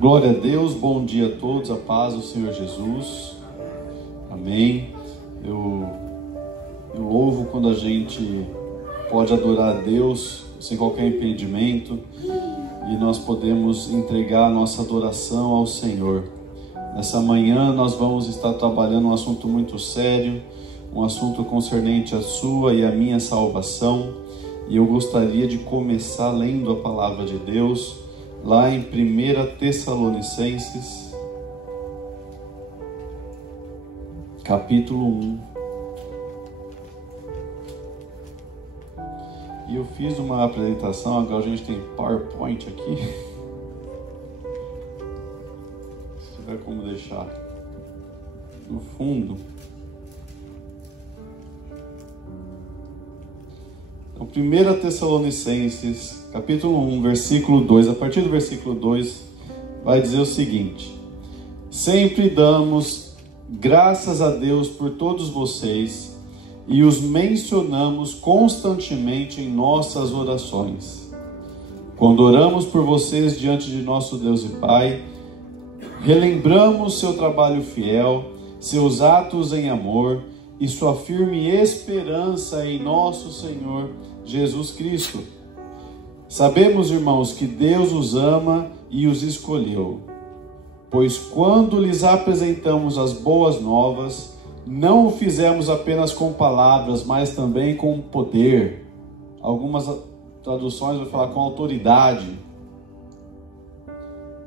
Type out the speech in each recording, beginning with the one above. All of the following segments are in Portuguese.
Glória a Deus, bom dia a todos, a paz do Senhor Jesus, amém. Eu louvo quando a gente pode adorar a Deus sem qualquer impedimento e nós podemos entregar a nossa adoração ao Senhor. Nessa manhã nós vamos estar trabalhando um assunto muito sério, um assunto concernente à sua e à minha salvação, e eu gostaria de começar lendo a palavra de Deus lá em 1 Tessalonicenses, capítulo 1. E eu fiz uma apresentação, agora a gente tem PowerPoint aqui. Se tiver como deixar no fundo. Então, 1 Tessalonicenses, capítulo 1, versículo 2. A partir do versículo 2, vai dizer o seguinte: sempre damos graças a Deus por todos vocês e os mencionamos constantemente em nossas orações. Quando oramos por vocês diante de nosso Deus e Pai, relembramos seu trabalho fiel, seus atos em amor e sua firme esperança em nosso Senhor Jesus Cristo. Sabemos, irmãos, que Deus os ama e os escolheu, pois quando lhes apresentamos as boas novas, não o fizemos apenas com palavras, mas também com poder. Algumas traduções vão falar com autoridade,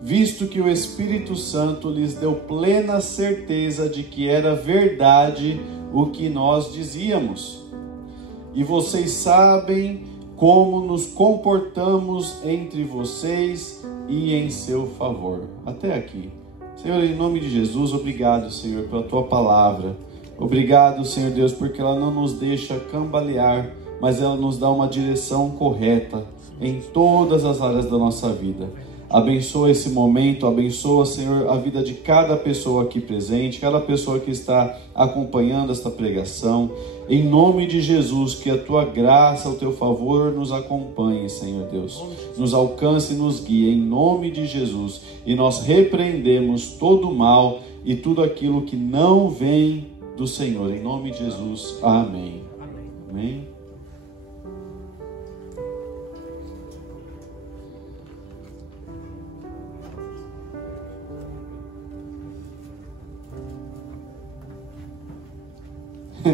visto que o Espírito Santo lhes deu plena certeza de que era verdade o que nós dizíamos. E vocês sabem como nos comportamos entre vocês e em seu favor. Até aqui. Senhor, em nome de Jesus, obrigado, Senhor, pela Tua palavra. Obrigado, Senhor Deus, porque ela não nos deixa cambalear, mas ela nos dá uma direção correta em todas as áreas da nossa vida. Abençoa esse momento, abençoa, Senhor, a vida de cada pessoa aqui presente, cada pessoa que está acompanhando esta pregação. Em nome de Jesus, que a Tua graça, o Teu favor nos acompanhe, Senhor Deus. Nos alcance e nos guie, em nome de Jesus. E nós repreendemos todo o mal e tudo aquilo que não vem do Senhor. Em nome de Jesus. Amém. Amém.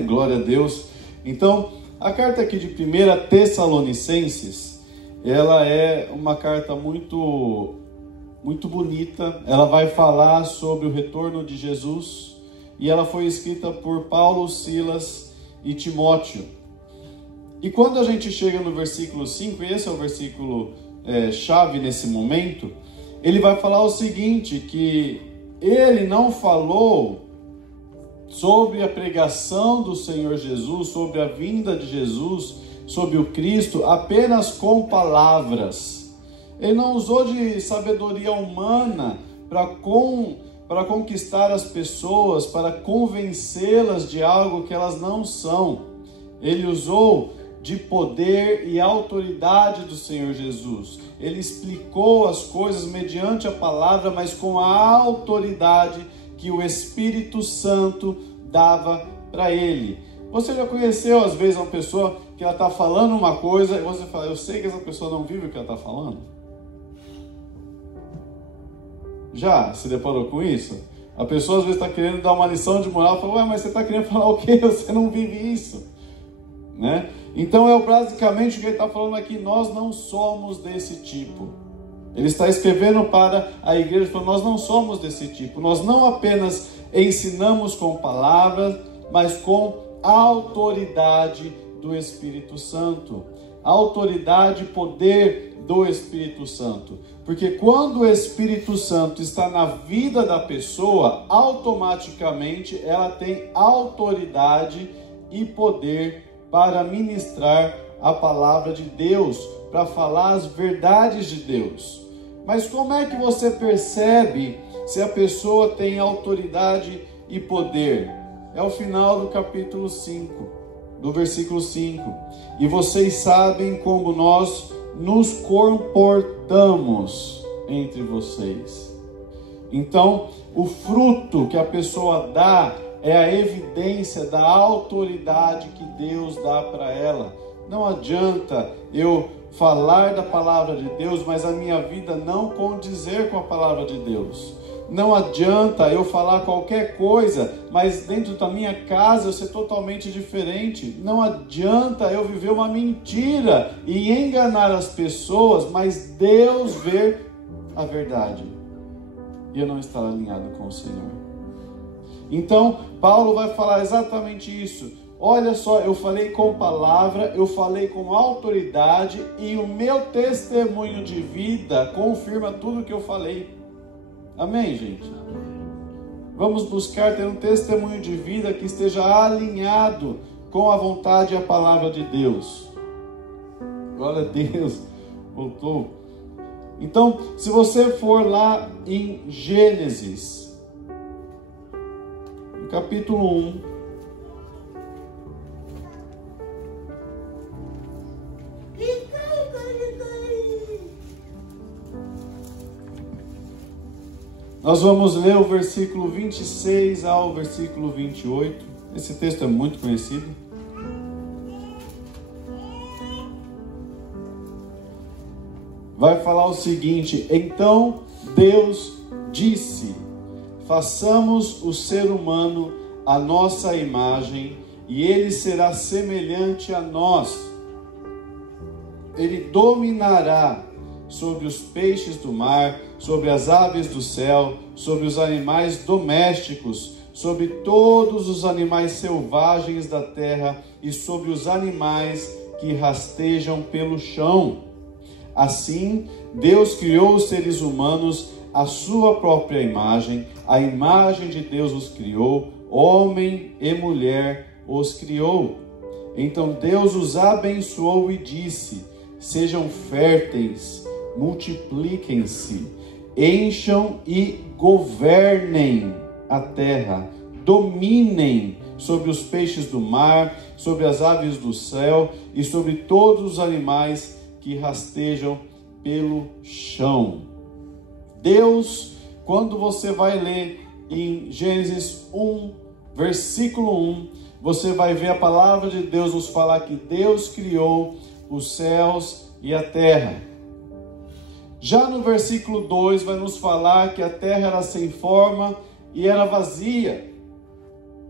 Glória a Deus. Então, a carta aqui de 1 Tessalonicenses, ela é uma carta muito bonita. Ela vai falar sobre o retorno de Jesus e ela foi escrita por Paulo, Silas e Timóteo. E quando a gente chega no versículo 5, e esse é o versículo chave nesse momento, ele vai falar o seguinte, que ele não falou sobre a pregação do Senhor Jesus, sobre a vinda de Jesus, sobre o Cristo, apenas com palavras. Ele não usou de sabedoria humana para conquistar as pessoas, para convencê-las de algo que elas não são. Ele usou de poder e autoridade do Senhor Jesus. Ele explicou as coisas mediante a palavra, mas com a autoridade que o Espírito Santo dava para ele. Você já conheceu às vezes uma pessoa que ela está falando uma coisa e você fala, eu sei que essa pessoa não vive o que ela está falando? Já se deparou com isso? A pessoa às vezes está querendo dar uma lição de moral e fala, ué, mas você está querendo falar o quê? Você não vive isso, né? Então é basicamente o que ele está falando aqui, nós não somos desse tipo. Ele está escrevendo para a igreja, falando, nós não somos desse tipo. Nós não apenas ensinamos com palavras, mas com autoridade do Espírito Santo. Autoridade e poder do Espírito Santo. Porque quando o Espírito Santo está na vida da pessoa, automaticamente ela tem autoridade e poder para ministrar a palavra de Deus, para falar as verdades de Deus. Mas como é que você percebe se a pessoa tem autoridade e poder? É o final do capítulo 5, do versículo 5. E vocês sabem como nós nos comportamos entre vocês. Então, o fruto que a pessoa dá é a evidência da autoridade que Deus dá para ela. Não adianta eu falar da palavra de Deus, mas a minha vida não condizer com a palavra de Deus. Não adianta eu falar qualquer coisa, mas dentro da minha casa eu ser totalmente diferente. Não adianta eu viver uma mentira e enganar as pessoas, mas Deus ver a verdade e eu não estar alinhado com o Senhor. Então, Paulo vai falar exatamente isso. Olha só, eu falei com palavra, eu falei com autoridade e o meu testemunho de vida confirma tudo que eu falei. Amém, gente? Vamos buscar ter um testemunho de vida que esteja alinhado com a vontade e a palavra de Deus. Glória a Deus. Voltou. Então, se você for lá em Gênesis, no capítulo 1, nós vamos ler o versículo 26 ao versículo 28. Esse texto é muito conhecido. Vai falar o seguinte: então Deus disse: façamos o ser humano à nossa imagem, e ele será semelhante a nós. Ele dominará sobre os peixes do mar, sobre as aves do céu, sobre os animais domésticos, sobre todos os animais selvagens da terra e sobre os animais que rastejam pelo chão. Assim, Deus criou os seres humanos à sua própria imagem, a imagem de Deus os criou, homem e mulher os criou. Então Deus os abençoou e disse: sejam férteis, multipliquem-se, encham e governem a terra, dominem sobre os peixes do mar, sobre as aves do céu e sobre todos os animais que rastejam pelo chão. Deus, quando você vai ler em Gênesis 1, versículo 1, você vai ver a palavra de Deus nos falar que Deus criou os céus e a terra. Já no versículo 2 vai nos falar que a terra era sem forma e era vazia.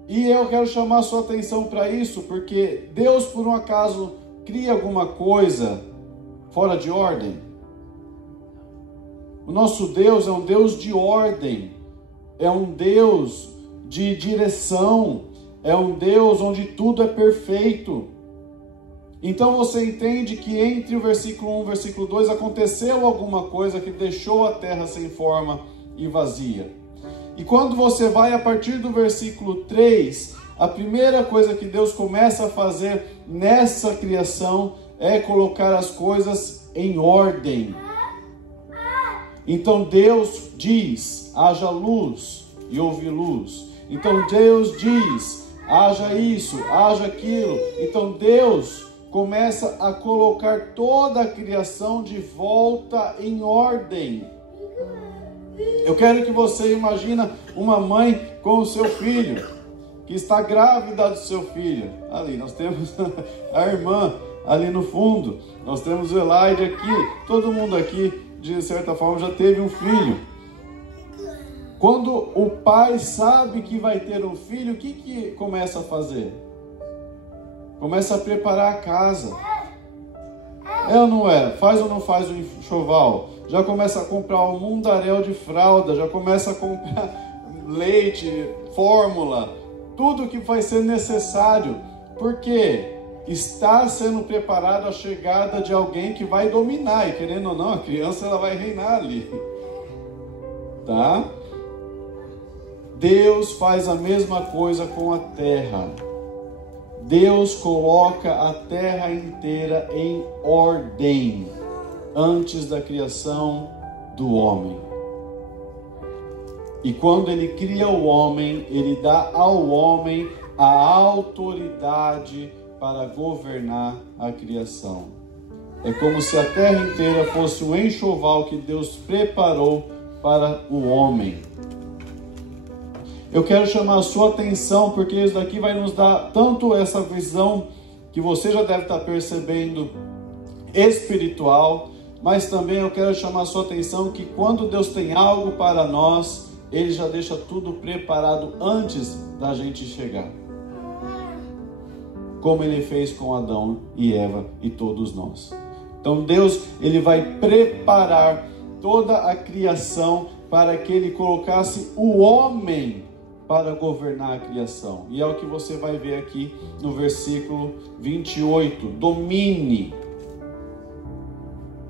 E eu quero chamar a sua atenção para isso, porque Deus, por um acaso, cria alguma coisa fora de ordem? O nosso Deus é um Deus de ordem, é um Deus de direção, é um Deus onde tudo é perfeito. Então você entende que entre o versículo 1 e o versículo 2 aconteceu alguma coisa que deixou a terra sem forma e vazia. E quando você vai a partir do versículo 3, a primeira coisa que Deus começa a fazer nessa criação é colocar as coisas em ordem. Então Deus diz: haja luz, e houve luz. Então Deus diz: haja isso, haja aquilo. Então Deus começa a colocar toda a criação de volta em ordem. Eu quero que você imagine uma mãe com o seu filho, que está grávida do seu filho. Ali, nós temos a irmã ali no fundo. Nós temos o Elaide aqui. Todo mundo aqui, de certa forma, já teve um filho. Quando o pai sabe que vai ter um filho, o que começa a fazer? Começa a preparar a casa. É ou não é? Faz ou não faz o enxoval? Já começa a comprar um mundaréu de fralda, já começa a comprar leite, fórmula, tudo que vai ser necessário. Porque está sendo preparado a chegada de alguém que vai dominar. E querendo ou não, a criança ela vai reinar ali. Tá? Deus faz a mesma coisa com a terra. Deus coloca a terra inteira em ordem antes da criação do homem. E quando ele cria o homem, ele dá ao homem a autoridade para governar a criação. É como se a terra inteira fosse um enxoval que Deus preparou para o homem. Eu quero chamar a sua atenção, porque isso daqui vai nos dar tanto essa visão que você já deve estar percebendo espiritual, mas também eu quero chamar a sua atenção que quando Deus tem algo para nós, Ele já deixa tudo preparado antes da gente chegar. Como Ele fez com Adão e Eva e todos nós. Então Deus, Ele vai preparar toda a criação para que Ele colocasse o homem para governar a criação. E é o que você vai ver aqui no versículo 28. Domine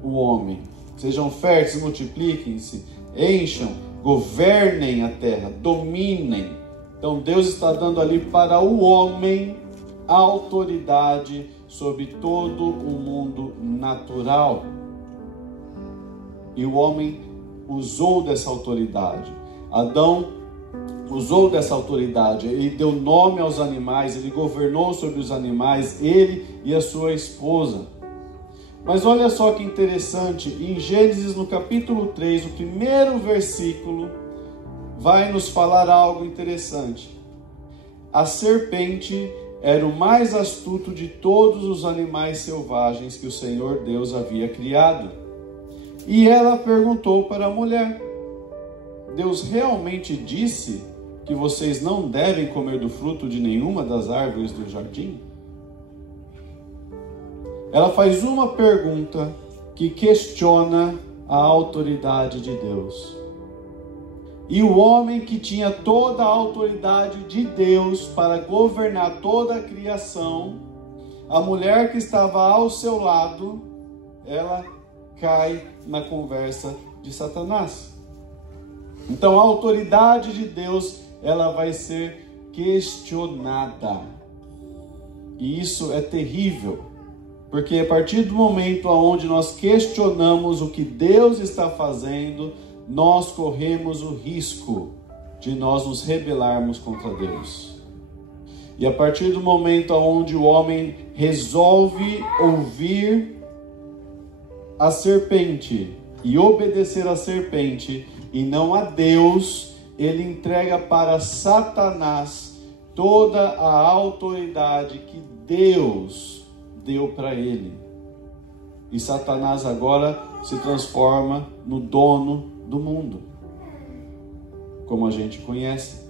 o homem. Sejam férteis, multipliquem-se, encham, governem a terra, dominem. Então Deus está dando ali para o homem a autoridade sobre todo o mundo natural. E o homem usou dessa autoridade. Adão usou dessa autoridade, ele deu nome aos animais, ele governou sobre os animais, ele e a sua esposa. Mas olha só que interessante, em Gênesis no capítulo 3, o primeiro versículo, vai nos falar algo interessante. A serpente era o mais astuto de todos os animais selvagens que o Senhor Deus havia criado. E ela perguntou para a mulher: Deus realmente disse que vocês não devem comer do fruto de nenhuma das árvores do jardim? Ela faz uma pergunta que questiona a autoridade de Deus. E o homem que tinha toda a autoridade de Deus para governar toda a criação, a mulher que estava ao seu lado, ela cai na conversa de Satanás. Então a autoridade de Deus, ela vai ser questionada. E isso é terrível, porque a partir do momento onde nós questionamos o que Deus está fazendo, nós corremos o risco de nós nos rebelarmos contra Deus. E a partir do momento onde o homem resolve ouvir a serpente e obedecer a serpente e não a Deus, ele entrega para Satanás toda a autoridade que Deus deu para ele. E Satanás agora se transforma no dono do mundo, como a gente conhece.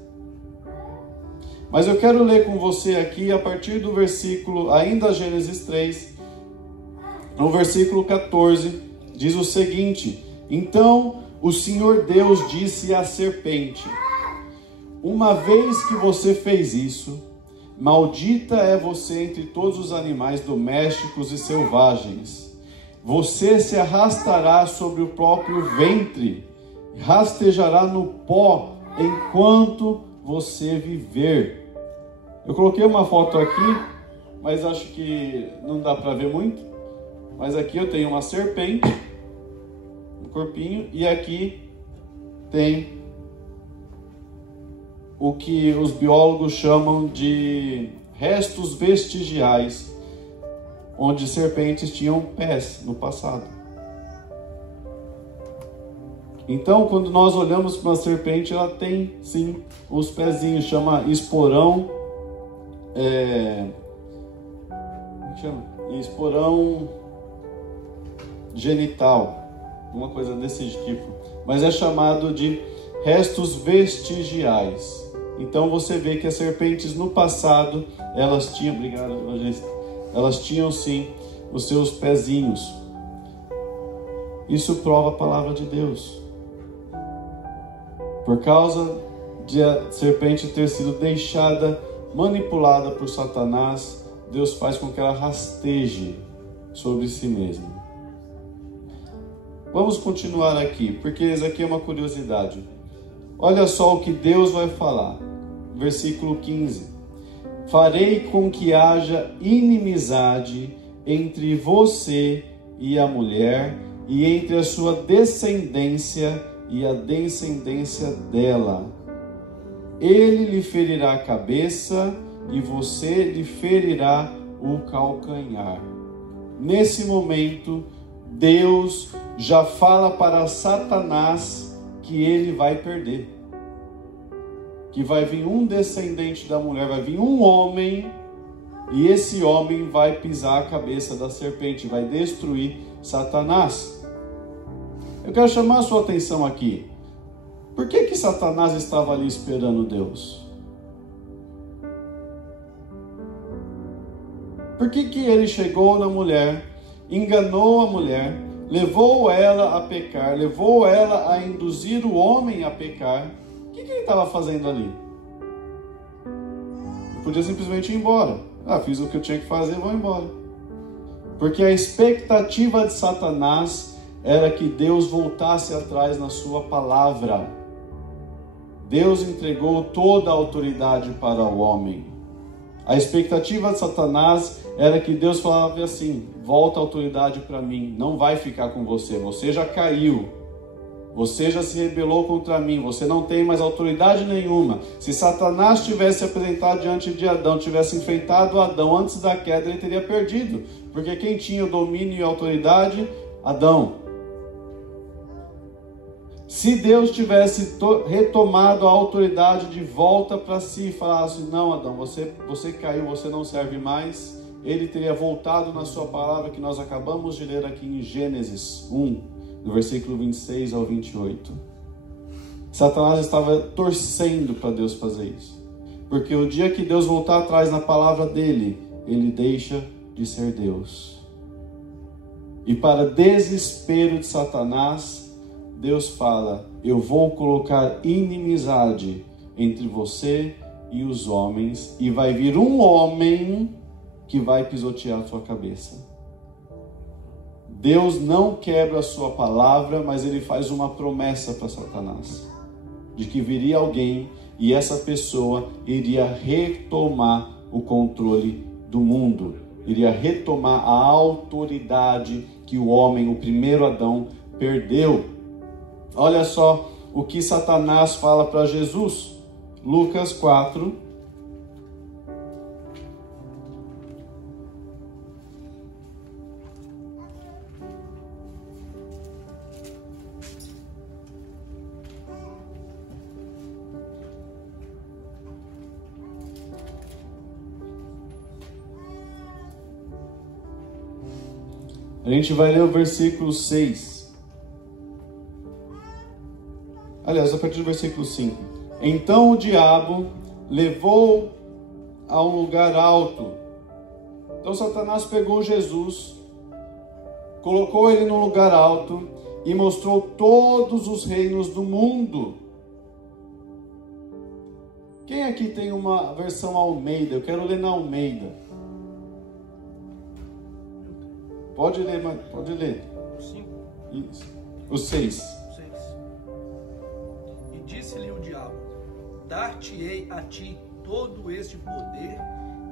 Mas eu quero ler com você aqui a partir do versículo, ainda Gênesis 3, no versículo 14, diz o seguinte: Então o Senhor Deus disse à serpente: Uma vez que você fez isso, maldita é você entre todos os animais domésticos e selvagens. Você se arrastará sobre o próprio ventre, rastejará no pó enquanto você viver. Eu coloquei uma foto aqui, mas acho que não dá para ver muito. Mas aqui eu tenho uma serpente no corpinho e aqui tem o que os biólogos chamam de restos vestigiais, onde serpentes tinham pés no passado. Então, quando nós olhamos para uma serpente, ela tem sim os pezinhos, chama esporão, esporão genital, uma coisa desse tipo, mas é chamado de restos vestigiais. Então você vê que as serpentes no passado, elas tinham, obrigado, evangelista, elas tinham sim os seus pezinhos. Isso prova a palavra de Deus. Por causa de a serpente ter sido deixada, manipulada por Satanás, Deus faz com que ela rasteje sobre si mesma. Vamos continuar aqui, porque isso aqui é uma curiosidade. Olha só o que Deus vai falar. Versículo 15. Farei com que haja inimizade entre você e a mulher, e entre a sua descendência e a descendência dela. Ele lhe ferirá a cabeça e você lhe ferirá o calcanhar. Nesse momento, Deus já fala para Satanás que ele vai perder. Que vai vir um descendente da mulher, vai vir um homem, e esse homem vai pisar a cabeça da serpente, vai destruir Satanás. Eu quero chamar a sua atenção aqui. Por que Satanás estava ali esperando Deus? Por que ele chegou na mulher, enganou a mulher, levou ela a pecar, levou ela a induzir o homem a pecar? O que ele estava fazendo ali? Ele podia simplesmente ir embora. Fiz o que eu tinha que fazer, vou embora. Porque a expectativa de Satanás era que Deus voltasse atrás na sua palavra. Deus entregou toda a autoridade para o homem. A expectativa de Satanás era que Deus falava assim: volta a autoridade para mim, não vai ficar com você, você já caiu. Você já se rebelou contra mim, você não tem mais autoridade nenhuma. Se Satanás tivesse apresentado diante de Adão, tivesse enfrentado Adão antes da queda, ele teria perdido. Porque quem tinha o domínio e a autoridade? Adão. Se Deus tivesse retomado a autoridade de volta para si e falasse: não, Adão, você caiu, você não serve mais, ele teria voltado na sua palavra que nós acabamos de ler aqui em Gênesis 1. Do versículo 26 ao 28. Satanás estava torcendo para Deus fazer isso. Porque o dia que Deus voltar atrás na palavra dele, ele deixa de ser Deus. E para desespero de Satanás, Deus fala: eu vou colocar inimizade entre você e os homens, e vai vir um homem que vai pisotear a sua cabeça. Deus não quebra a sua palavra, mas ele faz uma promessa para Satanás, de que viria alguém e essa pessoa iria retomar o controle do mundo, iria retomar a autoridade que o homem, o primeiro Adão, perdeu. Olha só o que Satanás fala para Jesus. Lucas 4. A gente vai ler o versículo 6. Aliás, a partir do versículo 5. Então o diabo levou a um lugar alto. Então Satanás pegou Jesus, colocou ele num lugar alto e mostrou todos os reinos do mundo. Quem aqui tem uma versão Almeida? Eu quero ler na Almeida. Pode ler, pode ler. O 5. Isso. O 6. E disse-lhe o diabo: dar-te-ei a ti todo este poder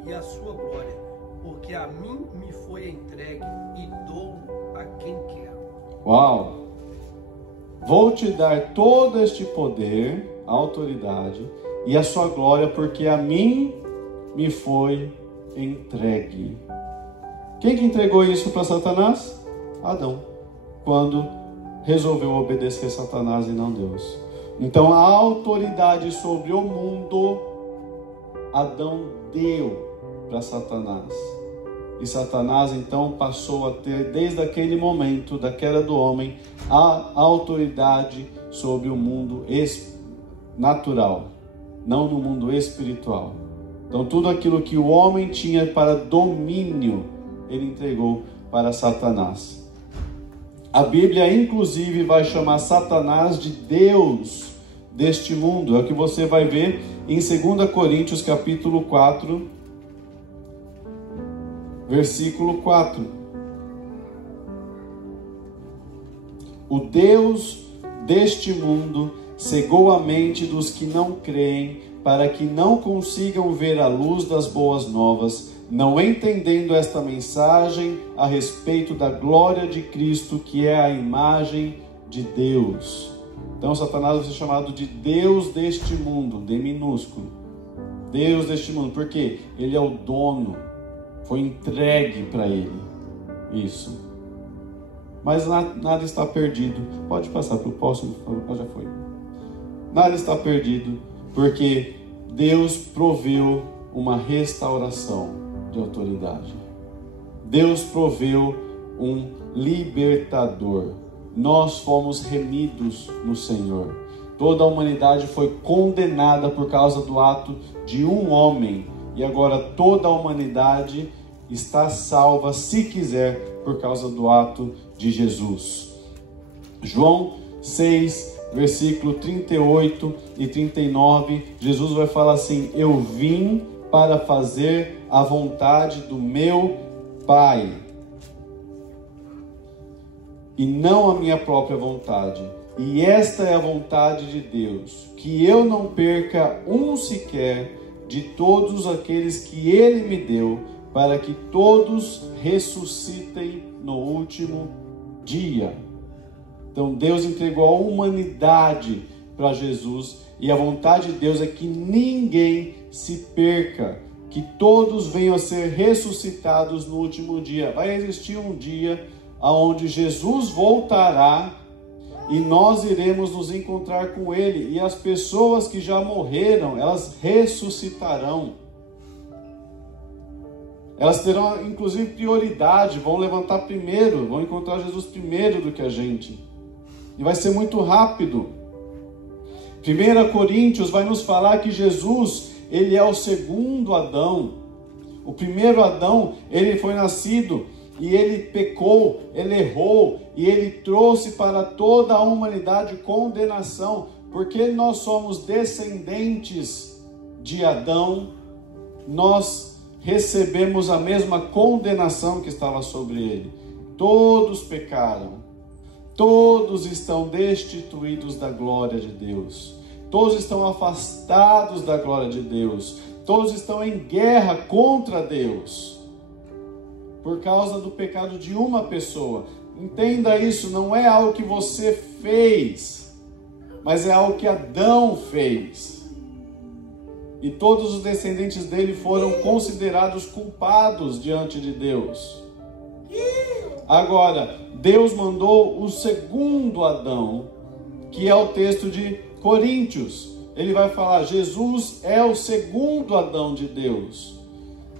e a sua glória, porque a mim me foi entregue e dou a quem quero. Uau! Vou te dar todo este poder, autoridade e a sua glória, porque a mim me foi entregue. Quem que entregou isso para Satanás? Adão, quando resolveu obedecer Satanás e não Deus. Então a autoridade sobre o mundo, Adão deu para Satanás. E Satanás então passou a ter, desde aquele momento, da queda do homem, a autoridade sobre o mundo natural, não no mundo espiritual. Então tudo aquilo que o homem tinha para domínio, ele entregou para Satanás. A Bíblia, inclusive, vai chamar Satanás de Deus deste mundo. É o que você vai ver em 2 Coríntios, capítulo 4, versículo 4. O Deus deste mundo cegou a mente dos que não creem, para que não consigam ver a luz das boas novas, não entendendo esta mensagem a respeito da glória de Cristo, que é a imagem de Deus. Então Satanás vai ser chamado de Deus deste mundo, D minúsculo. Deus deste mundo, porque ele é o dono, foi entregue para ele. Isso. Mas nada está perdido. Pode passar para o próximo, por favor. Já foi. nada está perdido, porque Deus proveu uma restauração de autoridade. Deus proveu um libertador. Nós fomos remidos no Senhor. Toda a humanidade foi condenada por causa do ato de um homem. E agora toda a humanidade está salva, se quiser, por causa do ato de Jesus. João 6, versículo 38 e 39, Jesus vai falar assim: eu vim para fazer a vontade do meu Pai, e não a minha própria vontade. E esta é a vontade de Deus, que eu não perca um sequer de todos aqueles que Ele me deu, para que todos ressuscitem no último dia. Então Deus entregou a humanidade para Jesus, e a vontade de Deus é que ninguém se perca, que todos venham a ser ressuscitados no último dia. Vai existir um dia onde Jesus voltará e nós iremos nos encontrar com Ele, e as pessoas que já morreram, elas ressuscitarão. Elas terão inclusive prioridade, vão levantar primeiro, vão encontrar Jesus primeiro do que a gente. E vai ser muito rápido. 1 Coríntios vai nos falar que Jesus, ele é o segundo Adão. O primeiro Adão, ele foi nascido e ele pecou, ele errou, e ele trouxe para toda a humanidade condenação. Porque nós somos descendentes de Adão, nós recebemos a mesma condenação que estava sobre ele. Todos pecaram, todos estão destituídos da glória de Deus, todos estão afastados da glória de Deus, todos estão em guerra contra Deus, por causa do pecado de uma pessoa. Entenda isso, não é algo que você fez, mas é algo que Adão fez. E todos os descendentes dele foram considerados culpados diante de Deus. Agora, Deus mandou o segundo Adão, que é o texto de Coríntios. Ele vai falar, Jesus é o segundo Adão de Deus.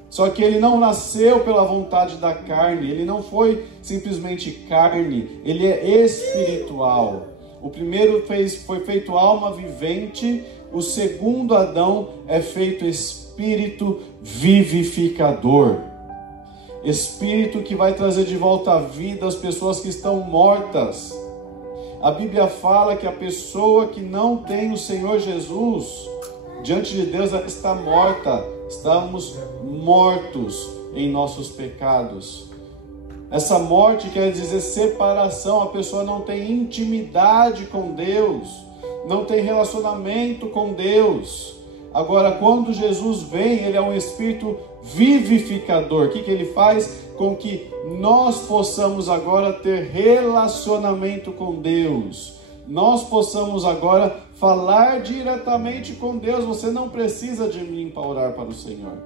Só que ele não nasceu pela vontade da carne, ele não foi simplesmente carne, ele é espiritual. O primeiro foi feito alma vivente, o segundo Adão é feito espírito vivificador. Espírito que vai trazer de volta à vida as pessoas que estão mortas. A Bíblia fala que a pessoa que não tem o Senhor Jesus, diante de Deus, ela está morta. Estamos mortos em nossos pecados. Essa morte quer dizer separação. A pessoa não tem intimidade com Deus, não tem relacionamento com Deus. Agora, quando Jesus vem, ele é um espírito vivificador. O que ele faz? Com que nós possamos agora ter relacionamento com Deus. Nós possamos agora falar diretamente com Deus. Você não precisa de mim para orar para o Senhor.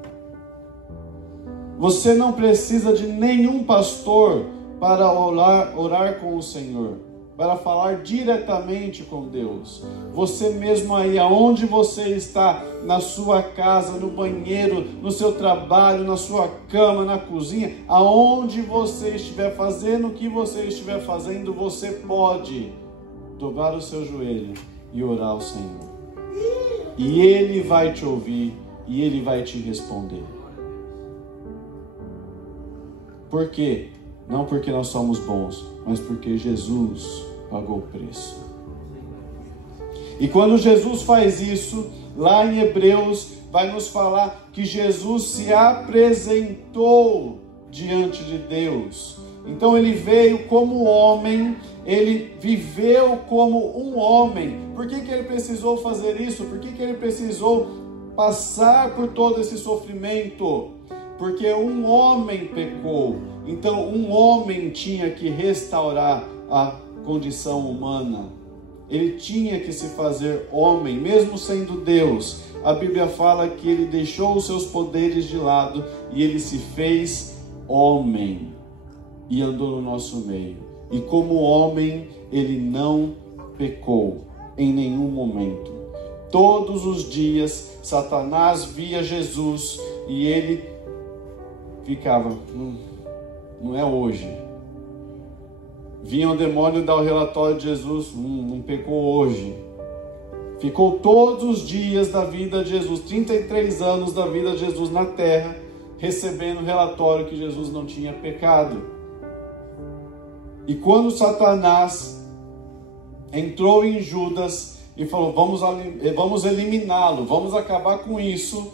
Você não precisa de nenhum pastor para orar com o Senhor, para falar diretamente com Deus. Você mesmo aí, aonde você está, na sua casa, no banheiro, no seu trabalho, na sua cama, na cozinha, aonde você estiver fazendo o que você estiver fazendo, você pode dobrar o seu joelho e orar ao Senhor. E Ele vai te ouvir e Ele vai te responder. Por quê? Não porque nós somos bons, mas porque Jesus pagou o preço. E quando Jesus faz isso, lá em Hebreus, vai nos falar que Jesus se apresentou diante de Deus. Então ele veio como homem, ele viveu como um homem. Por que ele precisou fazer isso? Por que ele precisou passar por todo esse sofrimento? Porque um homem pecou. Então um homem tinha que restaurar a condição humana. Ele tinha que se fazer homem, mesmo sendo Deus. A Bíblia fala que ele deixou os seus poderes de lado e ele se fez homem e andou no nosso meio. E como homem, ele não pecou em nenhum momento. Todos os dias, Satanás via Jesus e ele ficava, não é hoje. Vinha o demônio dar o relatório de Jesus, não pecou hoje. Ficou todos os dias da vida de Jesus, 33 anos da vida de Jesus na terra, recebendo o relatório que Jesus não tinha pecado. E quando Satanás entrou em Judas e falou, vamos eliminá-lo, vamos acabar com isso,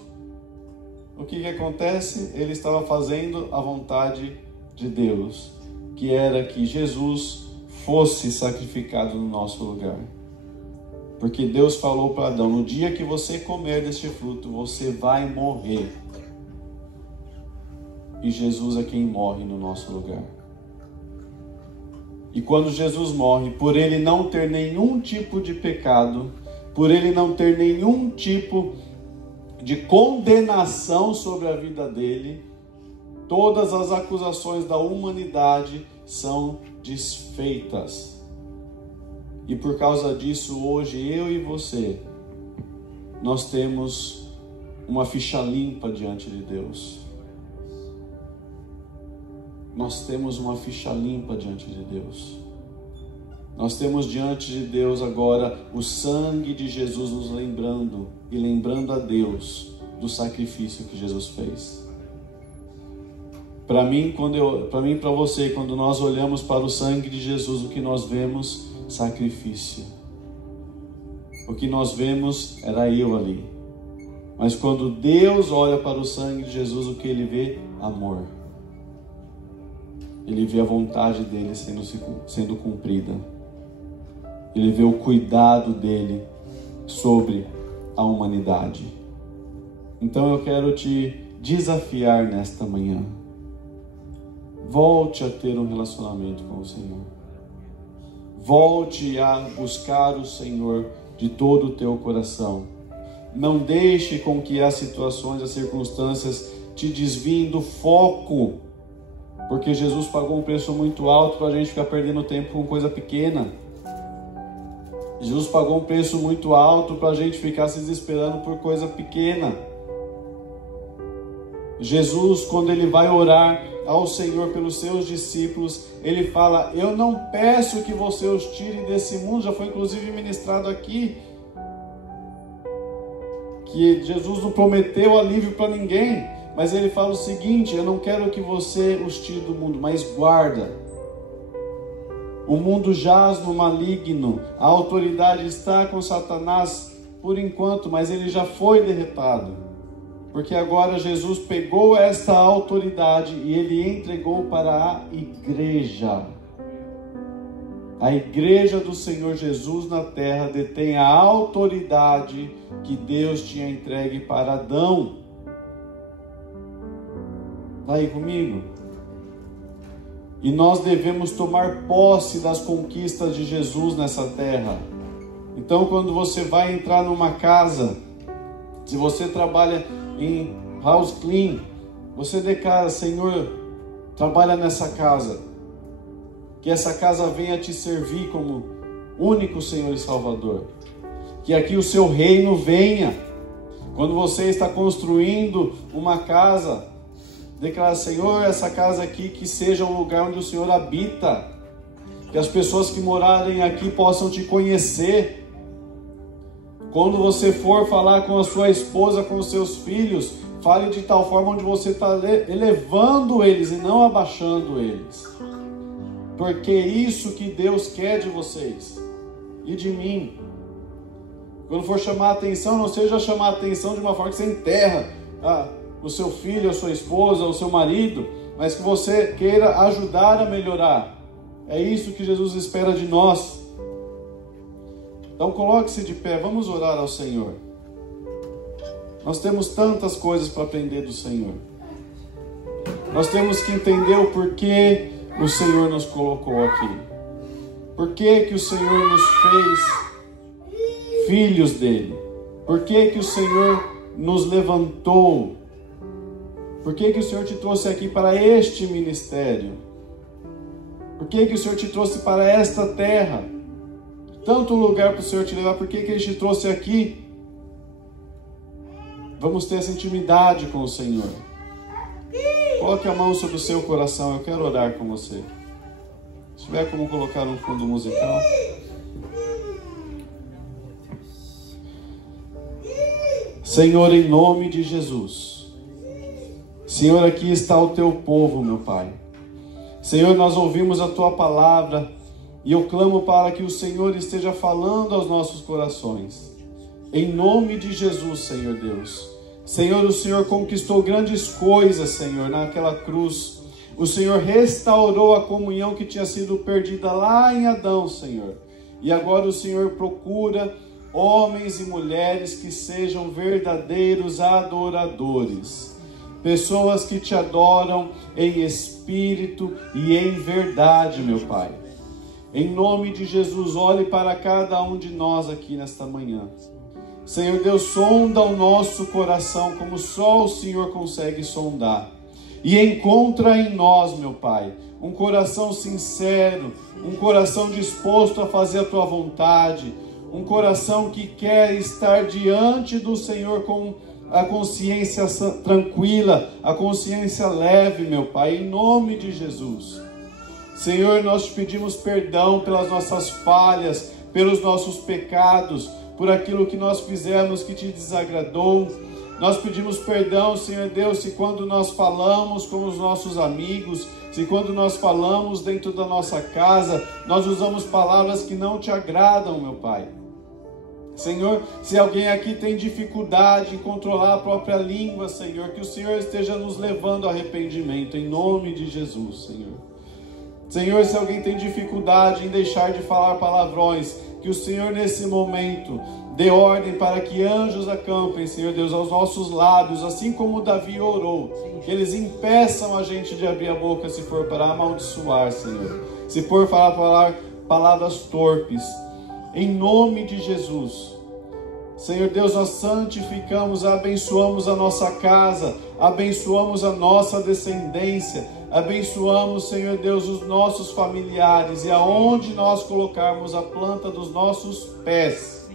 o que acontece? Ele estava fazendo a vontade de Deus, que era que Jesus fosse sacrificado no nosso lugar. Porque Deus falou para Adão, no dia que você comer deste fruto, você vai morrer. E Jesus é quem morre no nosso lugar. E quando Jesus morre, por ele não ter nenhum tipo de pecado, por ele não ter nenhum tipo de condenação sobre a vida dele, todas as acusações da humanidade são desfeitas. E por causa disso, hoje, eu e você, nós temos uma ficha limpa diante de Deus. Nós temos uma ficha limpa diante de Deus. Nós temos diante de Deus agora o sangue de Jesus nos lembrando e lembrando a Deus do sacrifício que Jesus fez. Para mim, para você, quando nós olhamos para o sangue de Jesus, o que nós vemos? Sacrifício. O que nós vemos era eu ali. Mas quando Deus olha para o sangue de Jesus, o que ele vê? Amor. Ele vê a vontade dele sendo cumprida. Ele vê o cuidado dele sobre a humanidade. Então eu quero te desafiar nesta manhã. Volte a ter um relacionamento com o Senhor. Volte a buscar o Senhor de todo o teu coração. Não deixe com que as situações, as circunstâncias te desviem do foco. Porque Jesus pagou um preço muito alto para a gente ficar perdendo tempo com coisa pequena. Jesus pagou um preço muito alto para a gente ficar se desesperando por coisa pequena. Jesus, quando ele vai orar ao Senhor pelos seus discípulos, ele fala, eu não peço que você os tire desse mundo, já foi inclusive ministrado aqui, que Jesus não prometeu alívio para ninguém, mas ele fala o seguinte, eu não quero que você os tire do mundo, mas guarda. O mundo jaz no maligno, a autoridade está com Satanás por enquanto, mas ele já foi derrotado. Porque agora Jesus pegou esta autoridade e ele entregou para a igreja. A igreja do Senhor Jesus na terra detém a autoridade que Deus tinha entregue para Adão. Está aí comigo? E nós devemos tomar posse das conquistas de Jesus nessa terra. Então, quando você vai entrar numa casa, se você trabalha em house clean, você declara, Senhor, trabalha nessa casa, que essa casa venha te servir como único Senhor e Salvador, que aqui o seu reino venha. Quando você está construindo uma casa, declara, Senhor, essa casa aqui que seja um lugar onde o Senhor habita, que as pessoas que morarem aqui possam te conhecer. Quando você for falar com a sua esposa, com os seus filhos, fale de tal forma onde você está elevando eles e não abaixando eles. Porque é isso que Deus quer de vocês e de mim. Quando for chamar a atenção, não seja chamar a atenção de uma forma que você enterra o seu filho, a sua esposa, o seu marido, mas que você queira ajudar a melhorar. É isso que Jesus espera de nós. Então coloque-se de pé, vamos orar ao Senhor. Nós temos tantas coisas para aprender do Senhor. Nós temos que entender o porquê o Senhor nos colocou aqui. Por que o Senhor nos fez filhos dele? Por que o Senhor nos levantou? Por que o Senhor te trouxe aqui para este ministério? Por que o Senhor te trouxe para esta terra? Tanto lugar para o Senhor te levar, por que Ele te trouxe aqui? Vamos ter essa intimidade com o Senhor. Coloque a mão sobre o seu coração, eu quero orar com você. Se tiver como colocar um fundo musical. Senhor, em nome de Jesus. Senhor, aqui está o teu povo, meu Pai. Senhor, nós ouvimos a tua palavra e eu clamo para que o Senhor esteja falando aos nossos corações. Em nome de Jesus, Senhor Deus. Senhor, o Senhor conquistou grandes coisas, Senhor, naquela cruz. O Senhor restaurou a comunhão que tinha sido perdida lá em Adão, Senhor. E agora o Senhor procura homens e mulheres que sejam verdadeiros adoradores. Pessoas que te adoram em espírito e em verdade, meu Pai. Em nome de Jesus, olhe para cada um de nós aqui nesta manhã. Senhor Deus, sonda o nosso coração como só o Senhor consegue sondar. E encontra em nós, meu Pai, um coração sincero, um coração disposto a fazer a tua vontade, um coração que quer estar diante do Senhor com a consciência tranquila, a consciência leve, meu Pai, em nome de Jesus. Senhor, nós te pedimos perdão pelas nossas falhas, pelos nossos pecados, por aquilo que nós fizemos que te desagradou. Nós pedimos perdão, Senhor Deus, se quando nós falamos com os nossos amigos, se quando nós falamos dentro da nossa casa, nós usamos palavras que não te agradam, meu Pai. Senhor, se alguém aqui tem dificuldade em controlar a própria língua, Senhor, que o Senhor esteja nos levando ao arrependimento, em nome de Jesus, Senhor. Senhor, se alguém tem dificuldade em deixar de falar palavrões, que o Senhor nesse momento dê ordem para que anjos acampem, Senhor Deus, aos nossos lábios, assim como Davi orou, que eles impeçam a gente de abrir a boca se for para amaldiçoar, Senhor, se for para falar palavras torpes, em nome de Jesus. Senhor Deus, nós santificamos, abençoamos a nossa casa, abençoamos a nossa descendência, abençoamos, Senhor Deus, os nossos familiares, e aonde nós colocarmos a planta dos nossos pés,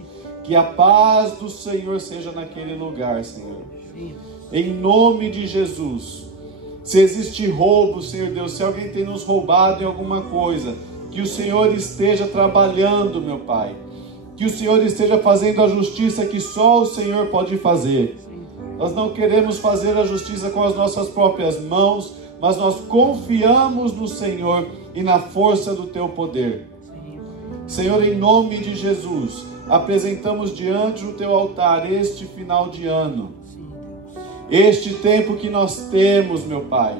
que a paz do Senhor seja naquele lugar, Senhor. Em nome de Jesus. Se existe roubo, Senhor Deus, se alguém tem nos roubado em alguma coisa, que o Senhor esteja trabalhando, meu Pai. Que o Senhor esteja fazendo a justiça que só o Senhor pode fazer. Nós não queremos fazer a justiça com as nossas próprias mãos, mas nós confiamos no Senhor e na força do teu poder. Senhor, em nome de Jesus, apresentamos diante do teu altar este final de ano, este tempo que nós temos, meu Pai.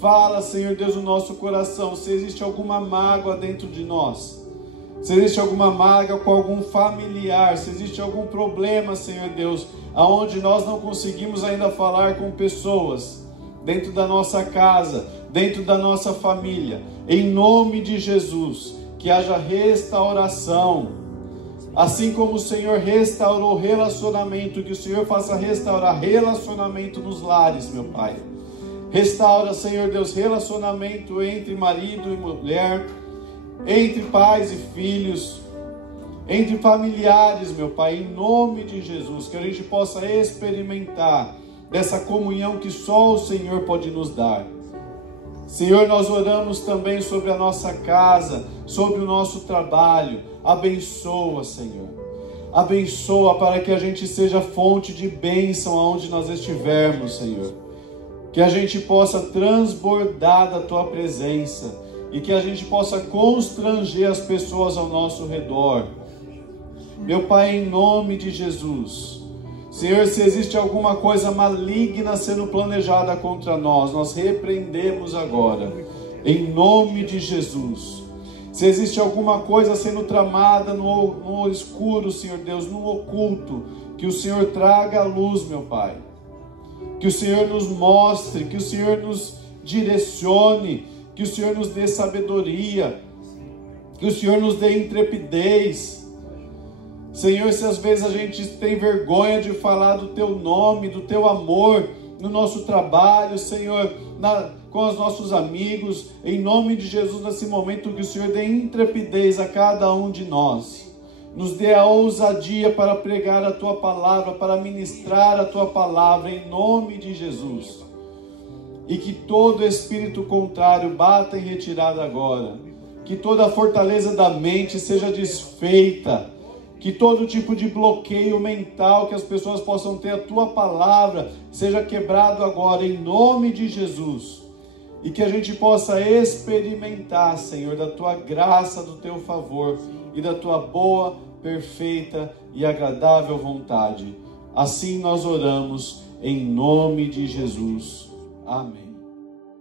Fala, Senhor Deus, no nosso coração, se existe alguma mágoa dentro de nós, se existe alguma mágoa com algum familiar, se existe algum problema, Senhor Deus, aonde nós não conseguimos ainda falar com pessoas, dentro da nossa casa, dentro da nossa família, em nome de Jesus, que haja restauração, assim como o Senhor restaurou relacionamento, que o Senhor faça restaurar relacionamento nos lares, meu Pai. Restaura, Senhor Deus, relacionamento entre marido e mulher, entre pais e filhos, entre familiares, meu Pai, em nome de Jesus, que a gente possa experimentar dessa comunhão que só o Senhor pode nos dar. Senhor, nós oramos também sobre a nossa casa, sobre o nosso trabalho. Abençoa, Senhor. Abençoa para que a gente seja fonte de bênção aonde nós estivermos, Senhor. Que a gente possa transbordar da Tua presença e que a gente possa constranger as pessoas ao nosso redor. Meu Pai, em nome de Jesus, Senhor, se existe alguma coisa maligna sendo planejada contra nós, nós repreendemos agora, em nome de Jesus. Se existe alguma coisa sendo tramada no escuro, Senhor Deus, no oculto, que o Senhor traga a luz, meu Pai. Que o Senhor nos mostre, que o Senhor nos direcione, que o Senhor nos dê sabedoria, que o Senhor nos dê intrepidez. Senhor, se às vezes a gente tem vergonha de falar do Teu nome, do Teu amor, no nosso trabalho, Senhor, com os nossos amigos, em nome de Jesus, nesse momento, que o Senhor dê intrepidez a cada um de nós. Nos dê a ousadia para pregar a Tua palavra, para ministrar a Tua palavra, em nome de Jesus. E que todo espírito contrário bata em retirada agora. Que toda a fortaleza da mente seja desfeita. Que todo tipo de bloqueio mental que as pessoas possam ter a Tua palavra seja quebrado agora, em nome de Jesus. E que a gente possa experimentar, Senhor, da Tua graça, do Teu favor e da Tua boa, perfeita e agradável vontade. Assim nós oramos, em nome de Jesus. Amém.